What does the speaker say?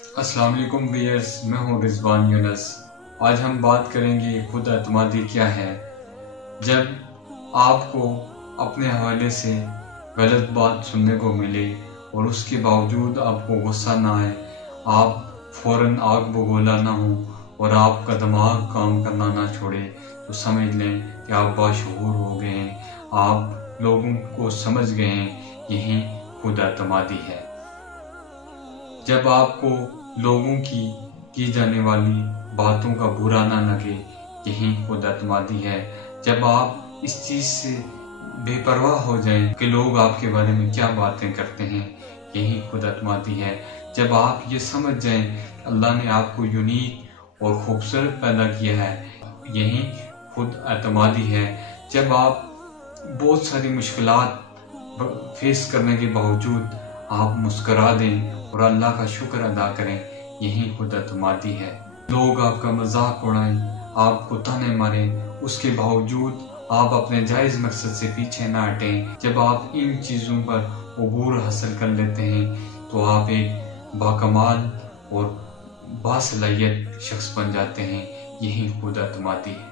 السلام علیکم ویئرز، میں ہوں رضوان یونس۔ آج ہم بات کریں گے خود اعتمادی کیا ہے۔ جب آپ کو اپنے حوالے سے غلط بات سننے کو ملے اور اس کے باوجود آپ کو غصہ نہ آئے، آپ فوراً آگ بگولا نہ ہوں اور آپ کا دماغ کام کرنا نہ چھوڑے، تو سمجھ لیں کہ آپ باشعور ہو گئے ہیں، آپ لوگوں کو سمجھ گئے ہیں۔ یہی خود اعتمادی ہے۔ جب آپ کو لوگوں کی جانے والی باتوں کا برا نہ لگے، یہی خود اعتمادی ہے۔ جب آپ اس چیز سے بے پرواہ ہو جائیں کہ لوگ آپ کے بارے میں کیا باتیں کرتے ہیں، یہی خود اعتمادی ہے۔ جب آپ یہ سمجھ جائیں کہ اللہ نے آپ کو یونیک اور خوبصورت پیدا کیا ہے، یہی خود اعتمادی ہے۔ جب آپ بہت ساری مشکلات فیس کرنے کے باوجود آپ مسکرا دیں اور اللہ کا شکر ادا کریں، یہی خود اعتمادی ہے۔ لوگ آپ کا مذاق اڑائیں، آپ کو تانے ماریں، اس کے باوجود آپ اپنے جائز مقصد سے پیچھے نہ ہٹیں۔ جب آپ ان چیزوں پر عبور حاصل کر لیتے ہیں تو آپ ایک باکمال اور باصلاحیت شخص بن جاتے ہیں۔ یہی خود اعتمادی ہے۔